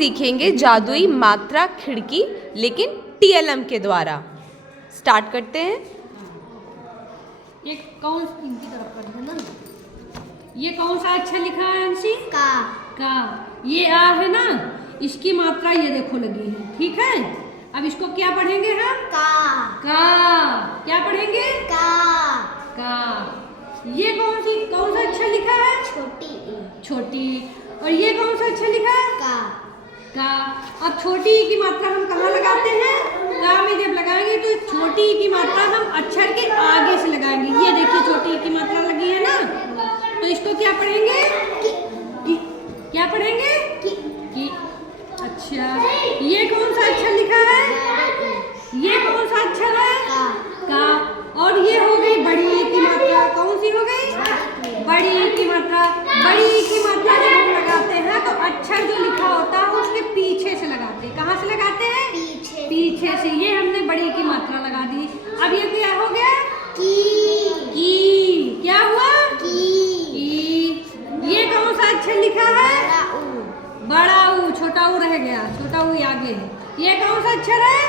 सीखेंगे जादुई मात्रा खिड़की, लेकिन TLM के द्वारा। स्टार्ट करते हैं। ये कौन इनकी तरफ कर देना। ये कौन सा अक्षर लिखा है अंशी? का। ये आ है ना, इसकी मात्रा ये देखो लगी है, ठीक है। अब इसको क्या पढ़ेंगे हम? का। क्या पढ़ेंगे? का। ये कौन सा अक्षर लिखा है? छोटी। और ये कौन सा अक्षर लिखा है? का। अब छोटी ई की मात्रा हम कहाँ लगाते हैं? का में जब लगाएंगे तो छोटी ई की मात्रा हम अक्षर के आगे से लगाएंगे। ये देखिए छोटी ई की मात्रा लगी है ना, तो इसको क्या पढ़ेंगे? क्या पढ़ेंगे? की। अच्छा, ये कौन सा अक्षर लिखा है? ये कौन सा अक्षर है? का। और ये हो गई बड़ी ई की मात्रा। कौन सी हो गई? बड़ी ई की मात्रा। बड़ी ई की मात्रा जब हम लगाते हैं तो अक्षर जो लिखा होता है उसके पीछे से लगाते हैं। कहाँ से लगाते हैं? पीछे से। ये हमने बड़ी ई की मात्रा लगा दी। अब ये क्या हो गया? की। क्या हुआ? की। ये कौन सा अक्षर लिखा है? बड़ा ऊ। छोटा ऊ रह गया, छोटा ऊ आगे है। ये कौन सा अक्षर है?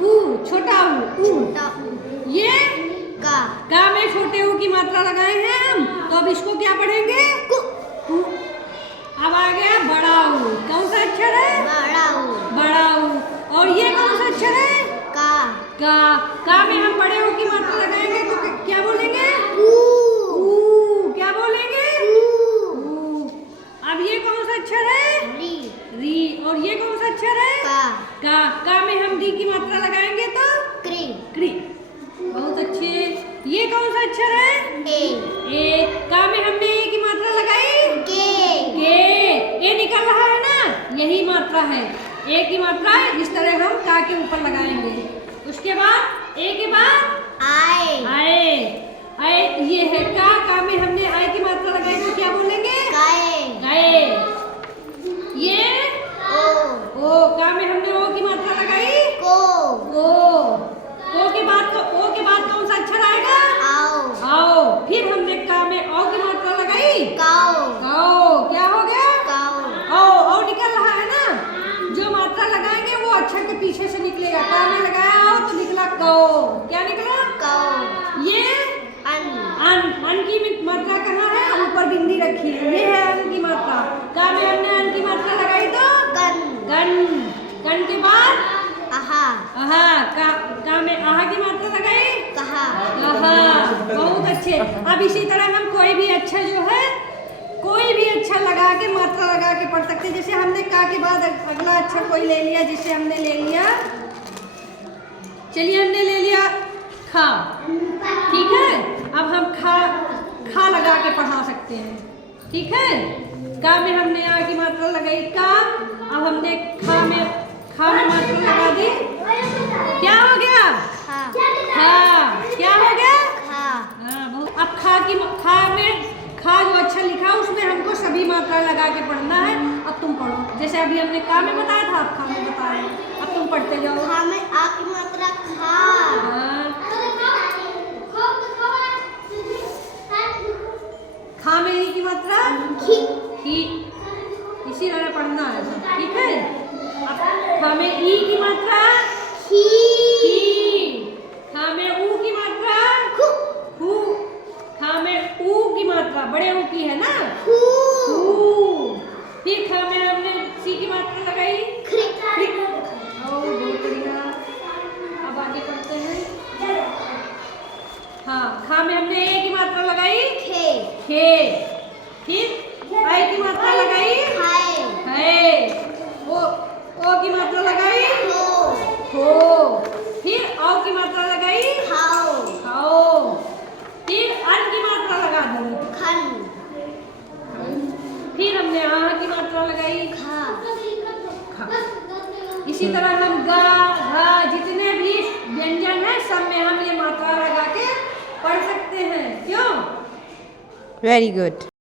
ऊ। छोटा ऊ। ये का में छोटे ऊ की मात्रा लगाए हैं हम, तो अब इसको क्या पढ़ेंगे? कु। अब आ गया बड़ा ऊ। कौन सा अक्षर है? बड़ा ऊ। और ये कौन सा अक्षर है? का में हम बड़े ऊ की मात्रा लगाएंगे तो क्या बोलेंगे? ऊ। क्या बोलेंगे? ऊ। अब ये कौन सा अक्षर है? री। और ये कौन सा अक्षर है? का में हम डी की मात्रा लगाएंगे तो क्री। बहुत अच्छे। ये कौन सा अक्षर है? ए। का में हमने ए की मात्रा लगाई? के। ए निकल रहा है ना, यही मात्रा है। ए की मात्रा इस तरह हम का के ऊपर लगाएंगे। उसके बाद ए के बाद आए। ये है का में हमने आए की मात्रा लगाई तो क्या बोलेंगे? गाए। ये ओ। का में हमने ओ की मात्रा लगाई? को। ओ के बाद कौन सा अक्षर आएगा? आओ। फिर हमने का में औ की मात्रा लगाई? काओ। क्या हो गया? औ निकल रहा है ना, जो मात्रा लगाएंगे वो अक्षर के पीछे से निकलेगा। का में लगाया आओ तो निकला कौ। क्या निकला? ये अन की मात्रा कहाँ है? ऊपर बिंदी रखी है, ये है अन की मात्रा। का में हमने अन की मात्रा लगाई तो गन के बाद आहा। का में आहा की मात्रा लगाई? कहा। बहुत अच्छे। अब इसी तरह हम कोई भी अक्षर जो है, कोई भी अक्षर लगा के मात्रा लगा के पढ़ सकते हैं। जैसे हमने का के बाद अगला अक्षर कोई ले लिया, जिसे हमने ले लिया, चलिए हमने ले लिया खा, ठीक है। अब हम खा लगा के पढ़ा सकते हैं, ठीक है। का में हमने आ की मात्रा लगाई का, अब हमने खा में मात्रा लगा दी, क्या हो गया? क्या हो गया? बहुत। अब खा जो अक्षर लिखा उसमें हमको सभी मात्रा लगा के पढ़ना है। अब तुम पढ़ो, जैसे अभी हमने का में बताया था, अब खा में बताया, अब तुम पढ़ते जाओ। खा में आ की मात्रा खा। खा में ई की मात्रा खी। इसी तरह पढ़ना है, ठीक है। अब खा में ई की मात्रा खी। खा में ऊ की मात्रा खू। खा में ऊ की मात्रा बड़े ऊ की है ना, खू। फिर खा में हमने सी की मात्रा लगाई खरी। बहुत बढ़िया। अब आगे पढ़ते हैं। हाँ, खा में हमने ए की मात्रा लगाई खे। फिर आई की मात्रा लगाई है। ओ की मात्रा लगाई हो। फिर औ की मात्रा लगाई खाओ। फिर अन की मात्रा लगा दी खन। फिर हमने आ की मात्रा लगाई खा। इसी तरह हम गा घा जितने भी व्यंजन है सब में हम ये मात्रा लगा के पढ़ सकते हैं। क्यों? Very good.